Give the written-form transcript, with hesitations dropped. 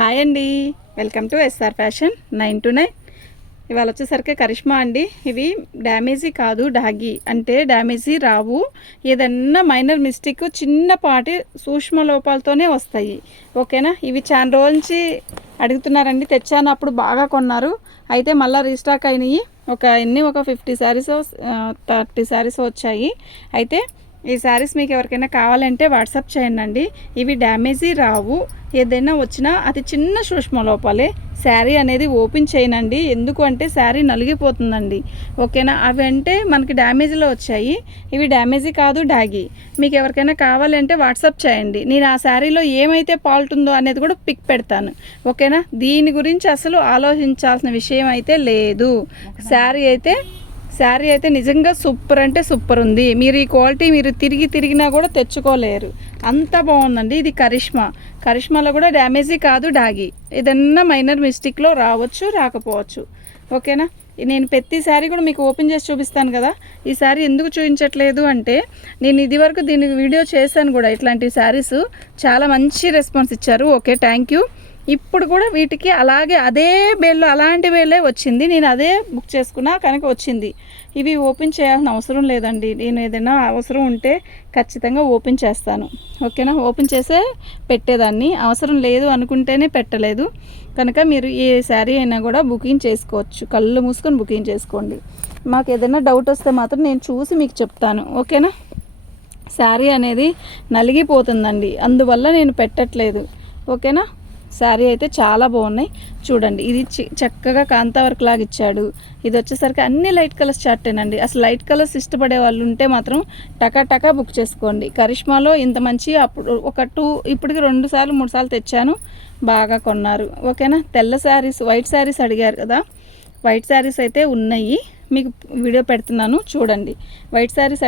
Hi అండి, welcome to SR fashion 929. ఇవాళ వచ్చేసరికి కరిష్మా అండి. ఇవి డ్యామేజీ కాదు, డాగి అంటే డ్యామేజీ రావు. ఏదన్నా మైనర్ మిస్టేక్ చిన్నపాటి సూక్ష్మ లోపాలతోనే వస్తాయి. ఓకేనా. ఇవి చాలా రోజుల నుంచి అడుగుతున్నారండి, తెచ్చాను అప్పుడు బాగా కొన్నారు. అయితే మళ్ళీ రీస్టాక్ అయినాయి. ఒక 50 శారీస్ 30 శారీస్ వచ్చాయి. అయితే ఈ శారీస్ మీకు ఎవరికైనా కావాలంటే వాట్సాప్ చేయండి. ఇవి డ్యామేజీ రావు. ఏదైనా వచ్చినా అది చిన్న సూక్ష్మ లోపాలే. శారీ అనేది ఓపెన్ చేయనండి, ఎందుకు అంటే శారీ నలిగిపోతుందండి. ఓకేనా. అవి అంటే మనకి డ్యామేజీలో వచ్చాయి. ఇవి డ్యామేజీ కాదు, డాగి. మీకు ఎవరికైనా కావాలంటే వాట్సాప్ చేయండి. నేను ఆ శారీలో ఏమైతే ఫాల్ట్ ఉందో అనేది కూడా పిక్ పెడతాను. ఓకేనా. దీని గురించి అసలు ఆలోచించాల్సిన విషయం అయితే లేదు. శారీ అయితే నిజంగా సూపర్ అంటే సూపర్ ఉంది. మీరు ఈ క్వాలిటీ మీరు తిరిగినా కూడా తెచ్చుకోలేరు, అంత బాగుందండి. ఇది కరిష్మాలో కూడా డ్యామేజీ కాదు, డాగి. ఏదన్నా మైనర్ మిస్టేక్లో రావచ్చు, రాకపోవచ్చు. ఓకేనా. నేను ప్రతి శారీ కూడా మీకు ఓపెన్ చేసి చూపిస్తాను కదా. ఈ శారీ ఎందుకు చూపించట్లేదు అంటే, నేను ఇదివరకు దీనికి వీడియో చేశాను కూడా. ఇట్లాంటి శారీస్ చాలా మంచి రెస్పాన్స్ ఇచ్చారు. Okay, thank you. ఇప్పుడు కూడా వీటికి అలాగే అదే బేల్లో అలాంటి బేలే వచ్చింది. నేను అదే బుక్ చేసుకున్నా కనుక వచ్చింది. ఇవి ఓపెన్ చేయాల్సిన అవసరం లేదండి. నేను ఏదైనా అవసరం ఉంటే ఖచ్చితంగా ఓపెన్ చేస్తాను. ఓకేనా. ఓపెన్ చేసే పెట్టేదాన్ని, అవసరం లేదు అనుకుంటేనే పెట్టలేదు. కనుక మీరు ఏ శారీ అయినా కూడా బుకింగ్ చేసుకోవచ్చు. కళ్ళు మూసుకొని బుకింగ్ చేసుకోండి. మాకు ఏదైనా డౌట్ వస్తే మాత్రం నేను చూసి మీకు చెప్తాను. ఓకేనా. శారీ అనేది నలిగిపోతుందండి, అందువల్ల నేను పెట్టట్లేదు. ఓకేనా. శారీ అయితే చాలా బాగున్నాయి చూడండి. ఇది చక్కగా కాంతా వర్క్ లాగా ఇచ్చాడు. ఇది వచ్చేసరికి అన్ని లైట్ కలర్స్ చార్టేనండి. అసలు లైట్ కలర్స్ ఇష్టపడే వాళ్ళు ఉంటే మాత్రం టకా బుక్ చేసుకోండి. కరిష్మాలో ఇంత మంచి అప్పుడు ఇప్పటికి 2 సార్లు 3 సార్లు తెచ్చాను, బాగా కొన్నారు. ఓకేనా. తెల్ల శారీస్, వైట్ శారీస్ అడిగారు కదా. వైట్ శారీస్ అయితే ఉన్నాయి, మీకు వీడియో పెడుతున్నాను చూడండి. వైట్ శారీస్